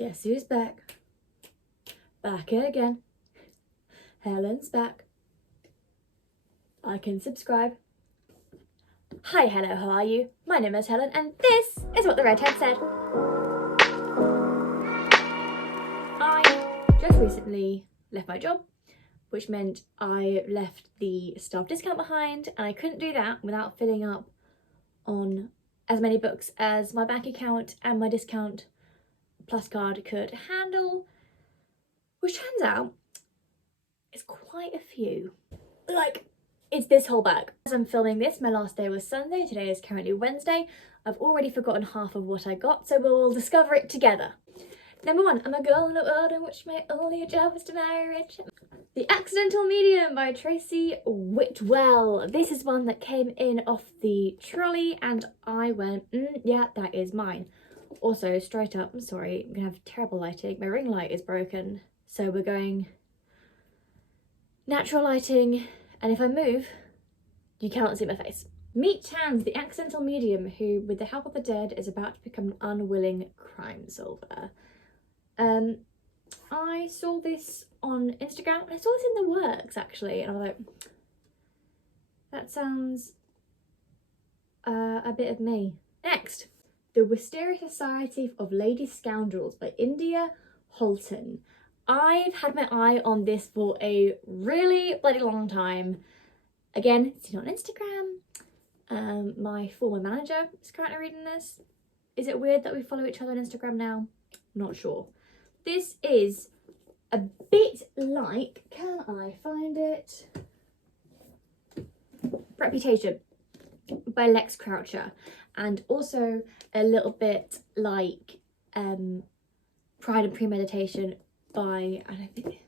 Guess who's back? Back again. Helen's back. I can subscribe. Hi, hello, how are you? My name is Helen and this is what the redhead said. I just recently left my job, which meant I left the staff discount behind, and I couldn't do that without filling up on as many books as my bank account and my discount plus card could handle, which turns out is quite a few. Like, it's this whole bag. As I'm filming this, my last day was Sunday, today is currently Wednesday. I've already forgotten half of what I got, so we'll discover it together. Number 1, I'm a girl in a world in which my only job is to marry rich. The Accidental Medium by Tracy Whitwell. This is one that came in off the trolley and I went, yeah, that is mine. Also, straight up, I'm sorry, I'm gonna have terrible lighting. My ring light is broken, so we're going natural lighting, and if I move, you cannot see my face. Meet Chance, the accidental medium who, with the help of the dead, is about to become an unwilling crime solver. I saw this on Instagram, and I saw this in the works actually, and I was like, that sounds a bit of me. Next, The Wisteria Society of Lady Scoundrels by India Holton. I've had my eye on this for a really bloody long time. Again, seen it on Instagram. My former manager is currently reading this. Is it weird that we follow each other on Instagram now? Not sure. This is a bit like, can I find it? Reputation by Lex Croucher, and also a little bit like Pride and Premeditation by, I don't think,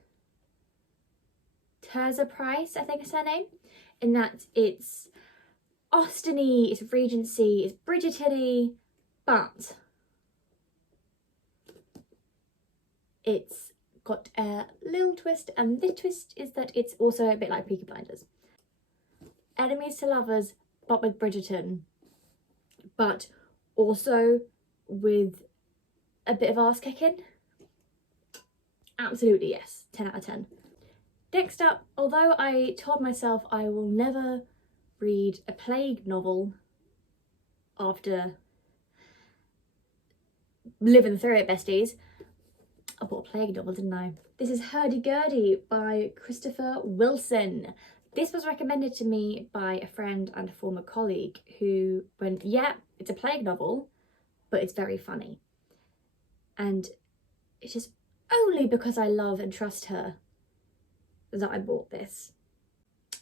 Terza Price, I think is her name, in that it's Austen-y, it's Regency, it's Bridgerton-y, but it's got a little twist, and the twist is that it's also a bit like Peaky Blinders. Enemies to lovers, but with Bridgerton, but also with a bit of arse kicking. Absolutely yes, 10 out of 10. Next up, although I told myself I will never read a plague novel after living through it, besties, I bought a plague novel, didn't I? This is Hurdy-Gurdy by Christopher Wilson. This was recommended to me by a friend and a former colleague who went, yeah, it's a plague novel, but it's very funny. And it is only because I love and trust her that I bought this.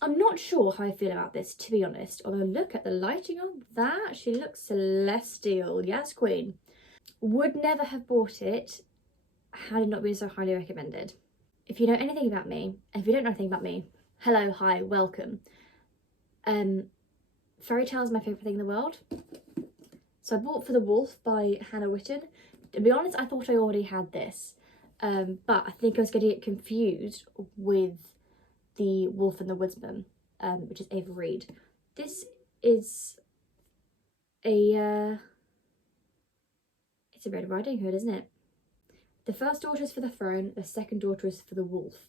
I'm not sure how I feel about this, to be honest, although look at the lighting on that. She looks celestial. Yes, queen. Would never have bought it had it not been so highly recommended. If you know anything about me, and if you don't know anything about me, hello, hi, welcome. Fairy tale is my favourite thing in the world. So I bought For the Wolf by Hannah Witten. To be honest, I thought I already had this, but I think I was getting it confused with The Wolf and the Woodsman, which is Ava Reid. This is it's a Red Riding Hood, isn't it? The first daughter is for the throne, the second daughter is for the wolf.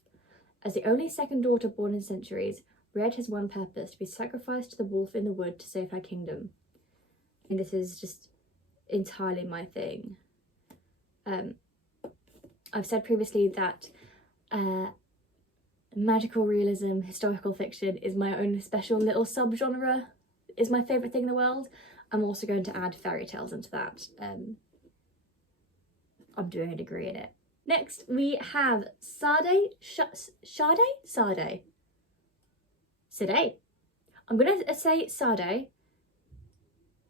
As the only second daughter born in centuries, Red has one purpose: to be sacrificed to the wolf in the wood to save her kingdom. And this is just entirely my thing. I've said previously that magical realism, historical fiction is my own special little subgenre, is my favourite thing in the world. I'm also going to add fairy tales into that. I'm doing a degree in it. Next we have Sade. I'm gonna say Sade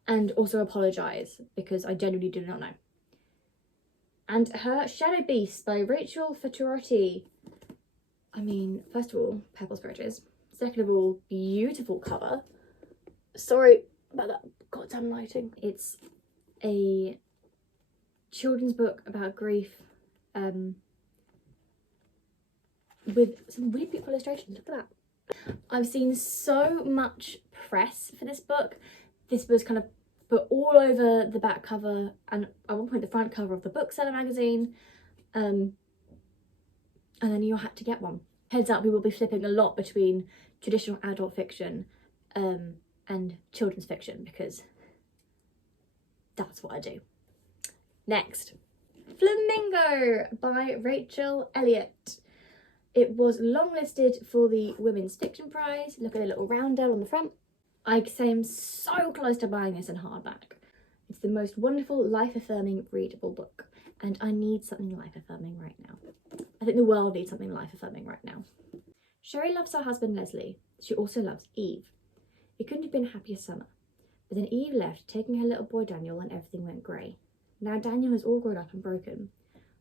and also apologise because I genuinely do not know. And her Shadow Beast by Rachel Fattorati. I mean, first of all, purple scratches. Second of all, beautiful cover. Sorry about that goddamn lighting. It's a children's book about grief, with some really beautiful illustrations. Look at that. I've seen so much press for this book. This was kind of but all over the back cover and at one point the front cover of the Bookseller magazine. And then you had to get one. Heads up, we will be flipping a lot between traditional adult fiction and children's fiction, because that's what I do. Next, Flamingo by Rachel Elliott. It was longlisted for the Women's Fiction Prize. Look at the little roundel on the front. I say I'm so close to buying this in hardback. It's the most wonderful, life-affirming, readable book. And I need something life-affirming right now. I think the world needs something life-affirming right now. Sherry loves her husband Leslie. She also loves Eve. It couldn't have been a happier summer. But then Eve left, taking her little boy Daniel, and everything went grey. Now Daniel is all grown up and broken.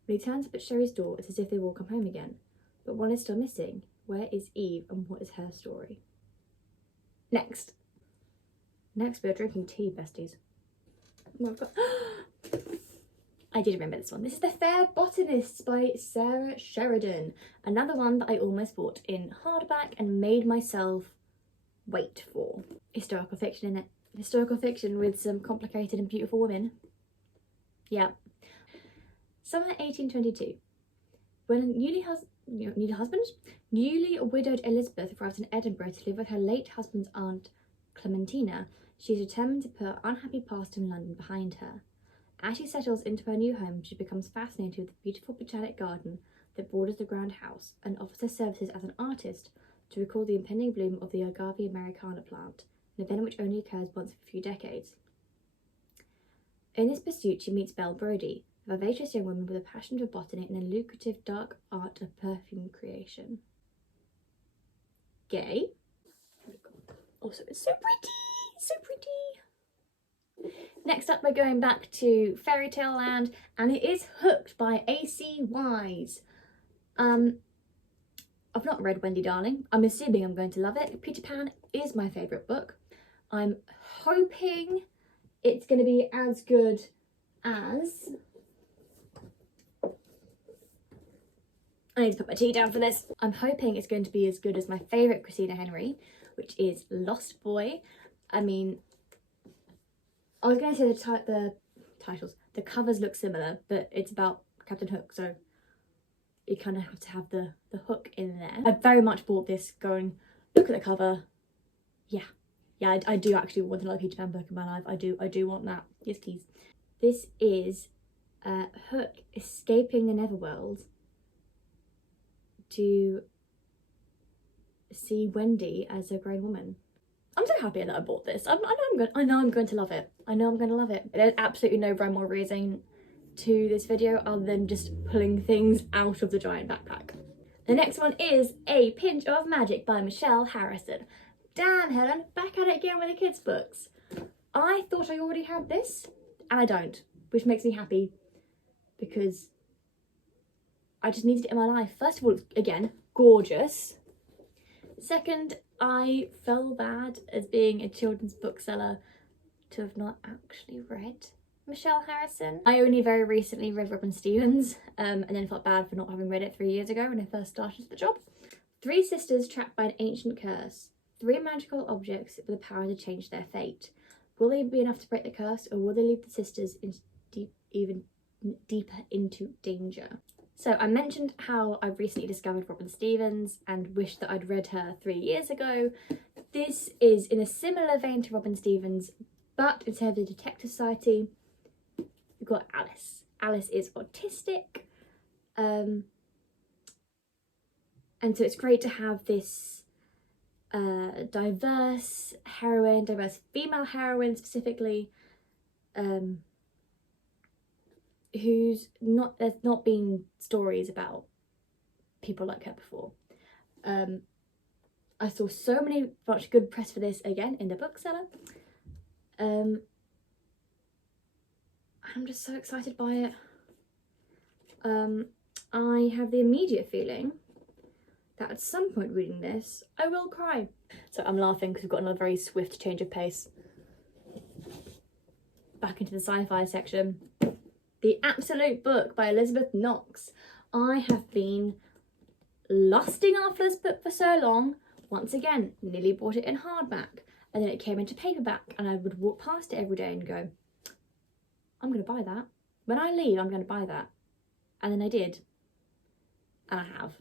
When he turns up at Sherry's door, it's as if they've all come home again. But one is still missing. Where is Eve and what is her story? Next we're drinking tea, besties. Oh my god. I did remember this one. This is The Fair Botanists by Sarah Sheridan. Another one that I almost bought in hardback and made myself wait for. Historical fiction, in it. Historical fiction with some complicated and beautiful women. Yeah. Summer 1822. When newly widowed Elizabeth arrives in Edinburgh to live with her late husband's aunt Clementina, she is determined to put her unhappy past in London behind her. As she settles into her new home, she becomes fascinated with the beautiful botanic garden that borders the grand house and offers her services as an artist to record the impending bloom of the Agave americana plant, an event which only occurs once every few decades. In this pursuit, she meets Belle Brodie, a vivacious young woman with a passion for botany and a lucrative dark art of perfume creation. Gay. Also, it's so pretty, so pretty. Next up, we're going back to Fairy Tale Land, and it is Hooked by A.C. Wise. I've not read Wendy Darling. I'm assuming I'm going to love it. Peter Pan is my favourite book. I'm hoping it's going to be as good as... I need to put my tea down for this. I'm hoping it's going to be as good as my favourite Christina Henry, which is Lost Boy. I mean, I was going to say the titles. The covers look similar, but it's about Captain Hook, so you kind of have to have the hook in there. I very much bought this going, look at the cover. Yeah, I do actually want another Peter Pan book in my life. I do want that. Yes, please. This is Hook escaping the Neverworld to see Wendy as a grown woman. I'm so happy that I bought this. I know I'm going to love it. I know I'm going to love it. There's absolutely no rhyme or reason to this video other than just pulling things out of the giant backpack. The next one is A Pinch of Magic by Michelle Harrison. Damn, Helen, back at it again with the kids' books. I thought I already had this, and I don't, which makes me happy because I just needed it in my life. First of all, again, gorgeous. Second, I felt bad as being a children's bookseller to have not actually read Michelle Harrison. I only very recently read Robin Stevens and then felt bad for not having read it 3 years ago when I first started the job. 3 sisters trapped by an ancient curse. 3 magical objects with the power to change their fate. Will they be enough to break the curse, or will they lead the sisters even deeper into danger? So I mentioned how I recently discovered Robin Stevens and wished that I'd read her 3 years ago. This is in a similar vein to Robin Stevens, but instead of the Detective Society, we've got Alice. Alice is autistic, and so it's great to have this diverse heroine, diverse female heroine specifically, there's not been stories about people like her before. I saw so much good press for this again in the bookseller. I'm just so excited by it. I have the immediate feeling that at some point reading this, I will cry. So I'm laughing because we've got another very swift change of pace. Back into the sci-fi section. The Absolute Book by Elizabeth Knox. I have been lusting after this book for so long. Once again, nearly bought it in hardback. and then it came into paperback, and I would walk past it every day and go, I'm going to buy that. When I leave, I'm going to buy that. And then I did. And I have.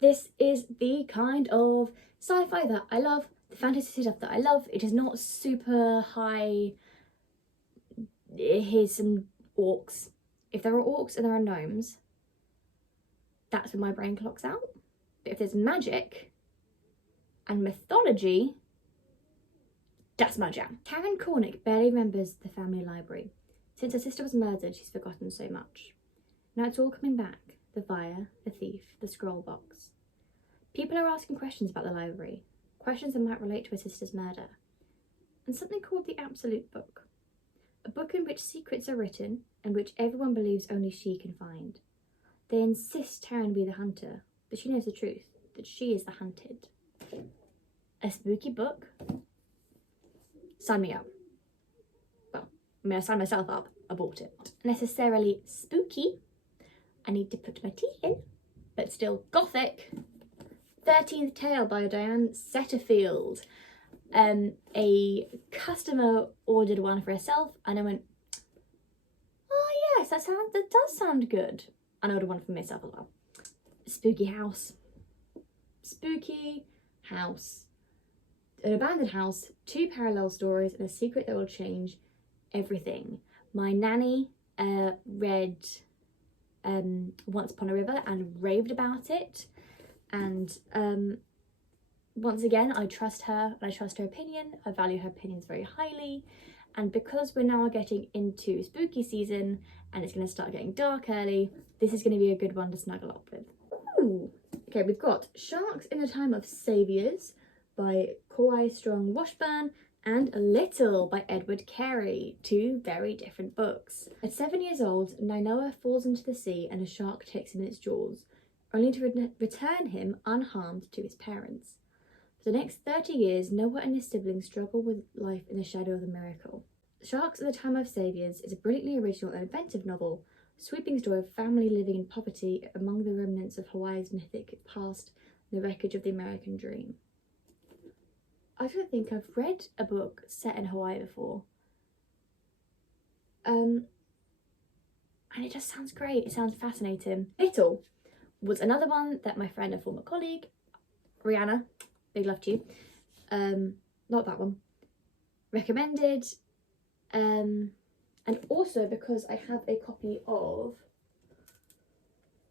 This is the kind of sci-fi that I love, the fantasy stuff that I love. It is not super high, here's some orcs. If there are orcs and there are gnomes, that's when my brain clocks out. But if there's magic and mythology, that's my jam. Karen Cornick barely remembers the family library. Since her sister was murdered, she's forgotten so much. Now it's all coming back. The fire, the thief, the scroll box. People are asking questions about the library, questions that might relate to her sister's murder. And something called the Absolute Book. A book in which secrets are written and which everyone believes only she can find. They insist Taryn be the hunter, but she knows the truth, that she is the hunted. A spooky book? Sign me up. Well, I mean, I signed myself up, I bought it. Not necessarily spooky, I need to put my teeth in, but still gothic. 13th Tale by Diane Setterfield. A customer ordered one for herself, and I went, oh yes, that does sound good. And I ordered one for myself as well. Spooky house. Spooky house. An abandoned house, 2 parallel stories, and a secret that will change everything. My nanny read Once Upon a River and raved about it, and once again, I trust her and I trust her opinion. I value her opinions very highly, and because we're now getting into spooky season and it's going to start getting dark early, this is going to be a good one to snuggle up with. Ooh. Okay, we've got Sharks in the Time of Saviours by Kawai Strong Washburn and Little by Edward Carey, 2 very different books. At 7 years old, Nainoa falls into the sea and a shark takes him in its jaws, only to return him unharmed to his parents. For the next 30 years, Noah and his siblings struggle with life in the shadow of the miracle. Sharks at the Time of Saviours is a brilliantly original and inventive novel, sweeping story of family living in poverty among the remnants of Hawaii's mythic past and the wreckage of the American dream. I don't think I've read a book set in Hawaii before. And it just sounds great. It sounds fascinating. Little was another one that my friend and former colleague, Rihanna, big love to you, not that one, recommended. And also because I have a copy of,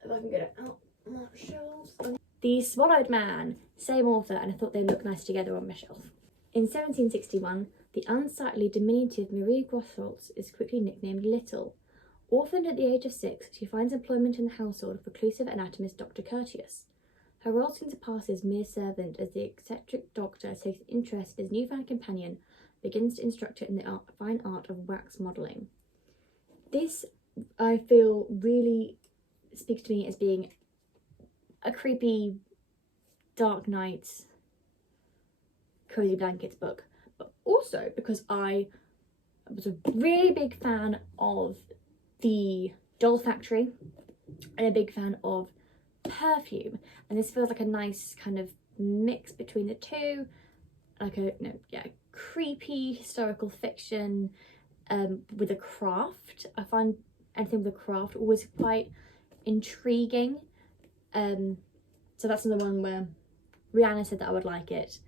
if I can get it out on my shelves, The Swallowed Man, same author, and I thought they looked nice together on my shelf. In 1761, the unsightly diminutive Marie Grosholtz is quickly nicknamed Little. Orphaned at the age of 6, she finds employment in the household of reclusive anatomist Dr. Curtius. Her role soon surpasses mere servant as the eccentric doctor takes interest in his newfound companion, begins to instruct her in the fine art of wax modelling. This, I feel, really speaks to me as being a creepy, Dark Knight, Cozy Blankets book, but also because I was a really big fan of the Doll Factory and a big fan of perfume, and this feels like a nice kind of mix between the two, like a creepy historical fiction with a craft. I find anything with a craft always quite intriguing. So that's another one where Rihanna said that I would like it,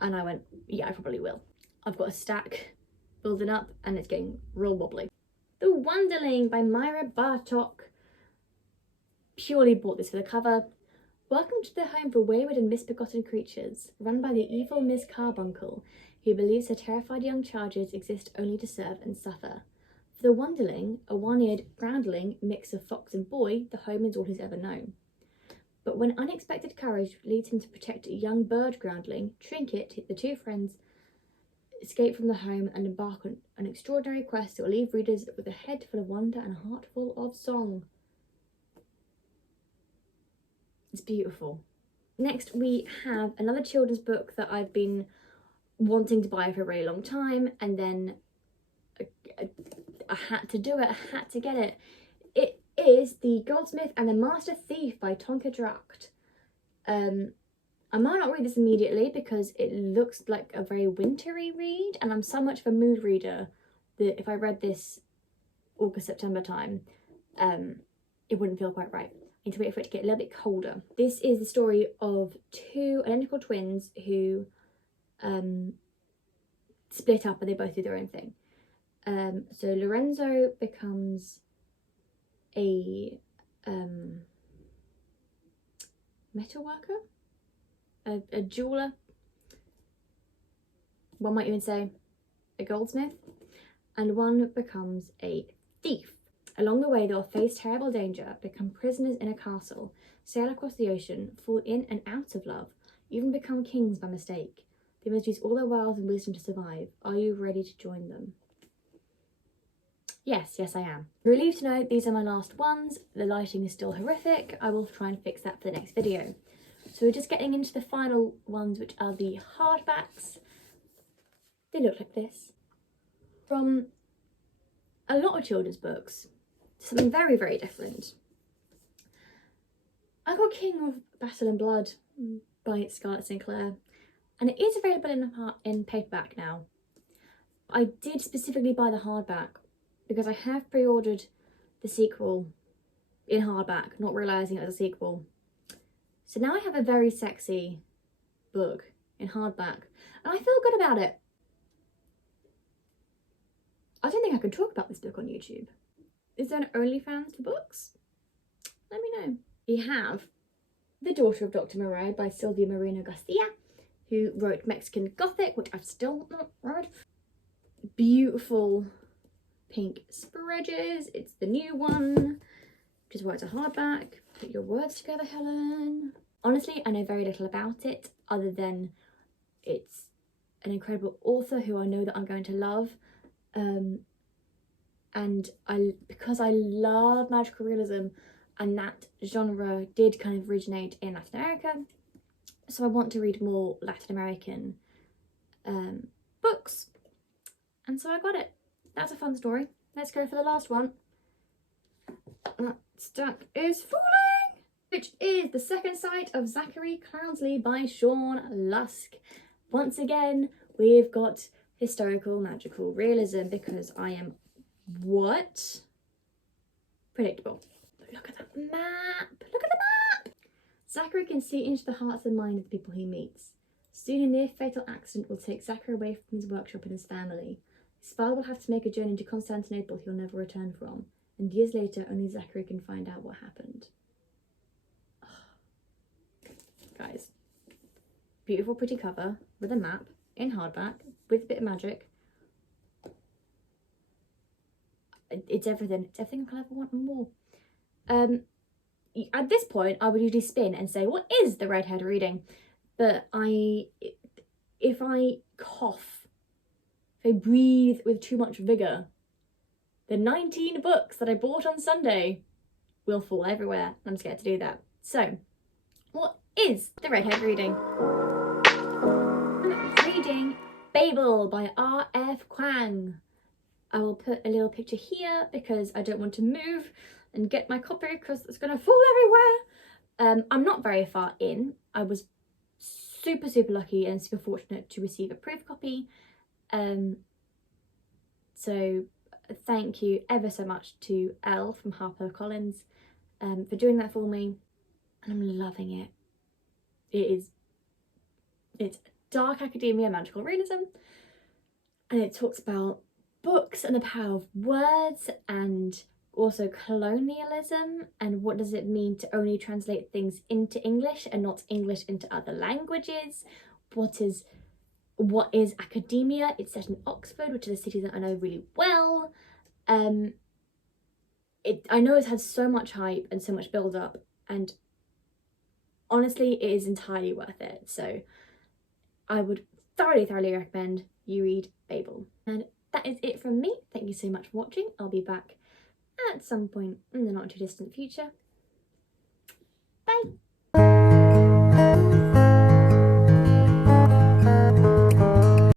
and I went, yeah, I probably will. I've got a stack building up and it's getting real wobbly. The Wonderling by Myra Bartok. Purely bought this for the cover. Welcome to the home for wayward and misbegotten creatures, run by the evil Miss Carbuncle, who believes her terrified young charges exist only to serve and suffer. For the Wonderling, a one-eared groundling mix of fox and boy, the home is all he's ever known. But when unexpected courage leads him to protect a young bird groundling, Trinket, the 2 friends escape from the home and embark on an extraordinary quest that will leave readers with a head full of wonder and a heart full of song. It's beautiful. Next we have another children's book that I've been wanting to buy for a very long time, and then I had to do it, I had to get it. It is The Goldsmith and the Master Thief by Tonka Dracht. I might not read this immediately because it looks like a very wintry read, and I'm so much of a mood reader that if I read this August, September time, it wouldn't feel quite right. I need to wait for it to get a little bit colder. This is the story of two identical twins who split up and they both do their own thing. So Lorenzo becomes a metal worker, a jeweler, one might even say a goldsmith, and one becomes a thief. Along the way, they'll face terrible danger, become prisoners in a castle, sail across the ocean, fall in and out of love, even become kings by mistake. They must use all their wiles and wisdom to survive. Are you ready to join them? Yes, I am. Relieved to know these are my last ones. The lighting is still horrific. I will try and fix that for the next video. So we're just getting into the final ones, which are the hardbacks. They look like this. From a lot of children's books, something very, very different. I got King of Battle and Blood by Scarlett Sinclair, and it is available in paperback now. I did specifically buy the hardback because I have pre-ordered the sequel in hardback, not realising it was a sequel. So now I have a very sexy book in hardback, and I feel good about it. I don't think I can talk about this book on YouTube. Is there an OnlyFans for books? Let me know. We have The Daughter of Dr. Moreau by Sylvia Moreno Garcia, who wrote Mexican Gothic, which I've still not read. Beautiful pink spreads. It's the new one, which is why it's a hardback. Put your words together, Helen. Honestly, I know very little about it, other than it's an incredible author who I know that I'm going to love. And because I love magical realism, and that genre did kind of originate in Latin America, so I want to read more Latin American books, and so I got it. That's a fun story. Let's go for the last one. That stack is falling, which is The Second Sight of Zachary Cloudsley by Sean Lusk. Once again, we've got historical magical realism because I am predictable. Look at that map. Look at the map. Zachary can see into the hearts and minds of the people he meets. Soon a near fatal accident will take Zachary away from his workshop and his family. His father will have to make a journey to Constantinople he'll never return from, and years later only Zachary can find out what happened. Guys, beautiful pretty cover with a map in hardback with a bit of magic. It's everything. It's everything I could ever want and more. At this point, I would usually spin and say, what is the redhead reading? But if I cough, if I breathe with too much vigour, the 19 books that I bought on Sunday will fall everywhere. I'm scared to do that. So, what is the redhead reading? I'm reading Babel by R.F. Kuang. I will put a little picture here because I don't want to move and get my copy because it's going to fall everywhere. I'm not very far in. I was super lucky and super fortunate to receive a proof copy. So thank you ever so much to Elle from HarperCollins for doing that for me. And I'm loving it. It's dark academia, magical realism. And it talks about books and the power of words, and also colonialism, and what does it mean to only translate things into English and not English into other languages. What is academia? It's set in Oxford, which is a city that I know really well. I know it's had so much hype and so much build up, and honestly it is entirely worth it. So I would thoroughly recommend you read Babel. And that is it from me. Thank you so much for watching. I'll be back at some point in the not too distant future